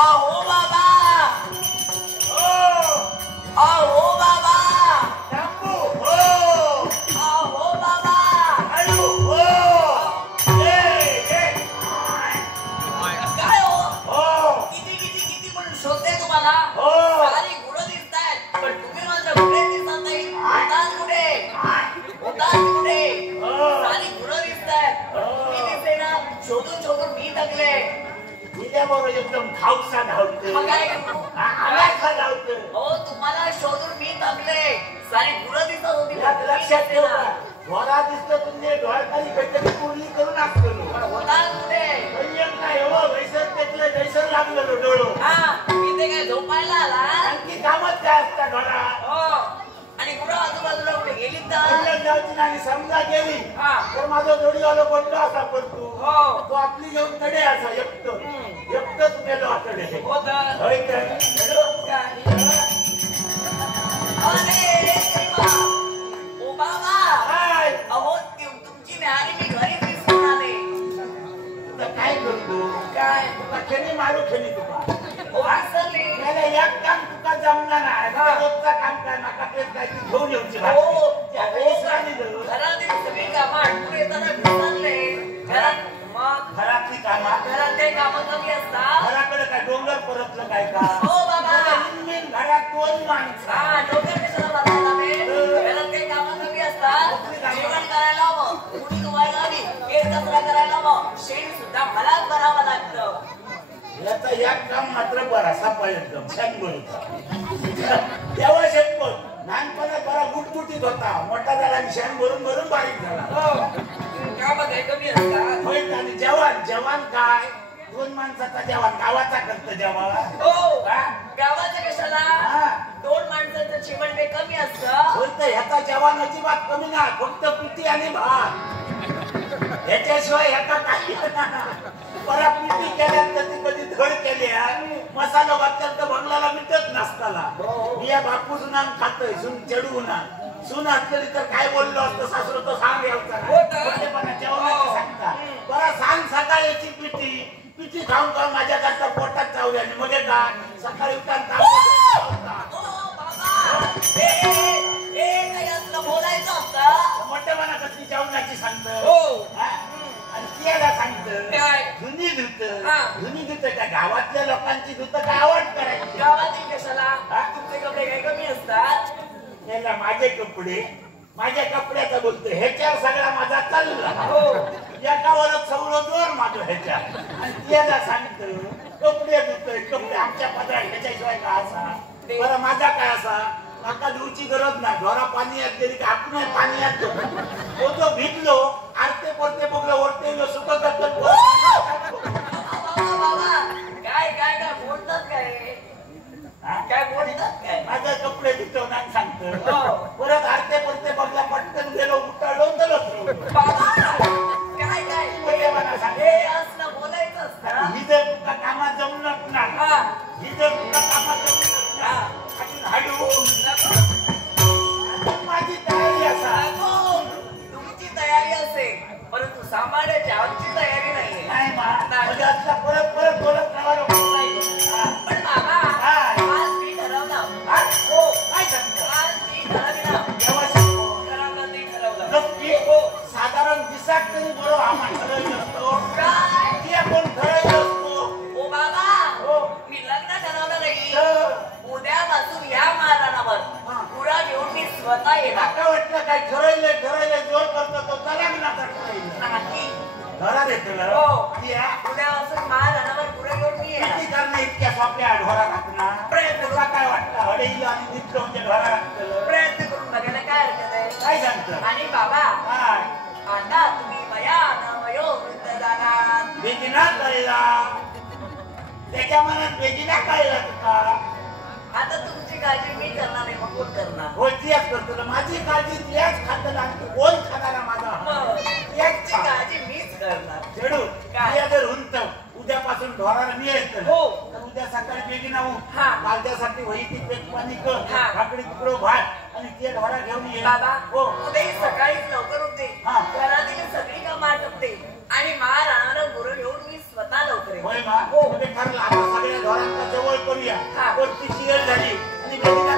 आहो बाबा आहो बाबा शंभू हो आहो बाबा हळू हो काय हो हो किती किती किती म्हणून शोधते तुम्हाला हो सारी गुरं दिसतायत पण तुम्ही माझ्या गुरे दिसत नाही होतात कुठे सारी गुरं दिसतायत तुम्ही दिसते ना शोधून शोधून मी थकले तिच्याबरोबर एकदम धावसा धावते मग काय आलासा धावते हो तुम्हाला शोधून मी थकले सारी गुरं दिसत होती लक्षात ठेव घोडा दिसतो तुमचे डोळ्याखाली काहीतरी पूर्णी करून असतो पण होतात कुठे नाही हो वैसर टेकलं जैसर लागलं डोळो इथे काय झोपायला आला आणखी कामच काय असतात घोडा हो आणि कुठं आजूबाजूला कुठे गेली तर जाऊची आणि समजा गेली हा तर माझा जोडीवाला बोलतो असा पडतो हो तो आपली घेऊन कडे असा एकटंच गेलो आकडे हो तर होय तर अरे देवा ओ बाबा काय अहो तुमची न्यारी मी घरी विसरून आले तर काय करतो काय तुका खेणी मारू खेणी तुका हो विसरले मला एक काम तुका जमणार नाही रोजचा काम काय नका तेच काय तू घेऊन येऊची हो घरातली घरातील सगळी कामं आटपून येताना विसरले घरात मग घरातली कामं घरात काही कामं कमी असतात घराकडे काय डोंगर परतलं काय का हो बाबा घरात दोन माणसं हा डोक्यात कशाला बसायला बे घरात काही कामं कमी असतात जेवण करायला हवं कुणी धुवायला हवी केस कचरा करायला हवं शेण सुद्धा मलाच भरावं लागतं याचा एक काम मात्र बरासा एकदम शंभर तेव्हा शेतपट लहानपणात बरा गुटगुटीत होता मोठा झाला आणि शेण भरून भरून बारीक झाला कामं काही कमी असतात होय आणि जवान जवान काय दोन माणसाचा जवान गावाचा करत जवान हो गावाच्या कशाला हा दोन माणसाचं जेवण काही कमी असतं होय तर ह्याचा जवान अजिबात कमी नाही फक्त पिठी आणि भात ह्याच्याशिवाय ह्याचा काही बरा पिठी केल्यानंतर ती कधी धड केली मसाला भात तर बंगलाला मिटत नसताला मी या बापूस नाम खातोय सून चढू ना सून असलेली तर काय बोललो असतं सासरू तो सांग यावचा जेवणाची सांगता बरा सांग सकाळ याची पिठी पिठी खाऊन खाऊन माझ्या करता पोटात चावली आणि मध्ये का सकाळी उठताना बोलायचं असतं मोठ्या मना कसली जेवणाची सांगतं हो आणि तिला सांगतं काय धुनी धुत हा. धुनी धुत का गावातल्या लोकांची धुत काय आवड करायची गावातील कशाला तुमचे कपडे काही कमी असतात त्याला माझे कपडे माझ्या कपड्याचा बोलतो ह्याच्यावर सगळा माझा चालला हो एकावरच सौर जोर माझं ह्याच्या आणि त्याला सांगतं कपडे धुतोय कपडे आमच्या पदरात ह्याच्याशिवाय का असा बरं माझा काय असा नका धुवची गरज नाही घरा पाणी यात गेली की आपण पाणी यात तो जो भिजलो आरते पोरते बघलो ओरते सुख करतो काय काय काय बोलतात काय काय बोलतात काय माझे कपडे धुतो ना सांगतो परत आरते पोरते बघला पटकन गेलो उठलो तर काय काय मला सांग हे असलं बोलायचं असतं ही जर तुका कामात जमणार ना ही जर तुका कामात जमणार ना हाडू माझी तयारी असा तुमची तयारी असेल परंतु सांभाळण्याची आमची तयारी नाही नाही म्हणजे असला परत परत बोलत पण बाबा आज मी ठरवलं हो काय सांगतो आज मी ठरवलं नक्की हो साधारण दिसाक तरी बरो आम्हाला ठरवलं असतो काय की आपण ठरवलं असतो ओ बाबा हो मी लग्न ठरवलं नाही उद्यापासून या महाराणावर पुरा घेऊन मी स्वतः येणार आता वाटलं काय ठरवलंय जोर करतो तो त्याला मी नाका नाही घरात येतो हो या उद्यापासून महाराणावर पुरा घेऊन मी येणार किती करणं इतक्या सोप्या ढोरा टाकणार प्रयत्न तुला काय वाटतं हडेल आणि निघतो म्हणजे ढोरा टाकतं प्रयत्न करून बघायला काय हरकत आहे काय सांगतं आणि बाबा काय आता तुम्ही वयानं वयोवृद्ध झालात बेगिना कळला त्याच्या मनात बेगिना कळला तुका आता तुमची काळजी मी करणार आहे मग कोण करणार होतीच करतो माझी काळजी तुझ्याच खातं लागते कोण खाणारा माझा याची काळजी मीच करणार चढू काय? जर उंच उद्यापासून ढोराला मी येतं हो तर उद्या सकाळी बेगिना हा. कालच्यासाठी वही ती पेट पाणी कर हा. काकडी तुकडो भात आणि ते ढोरा घेऊन ये बाबा हो उद्या सकाळीच लवकर उठते हा. घरातील सगळी कामं आटपते आणि महाराणाला गुरु घेऊन मी स्वतः लवकर होय मा ठरलं आता सगळ्या घरांना जवळ करूया हा. कोणती शियर झाली आणि बेटीला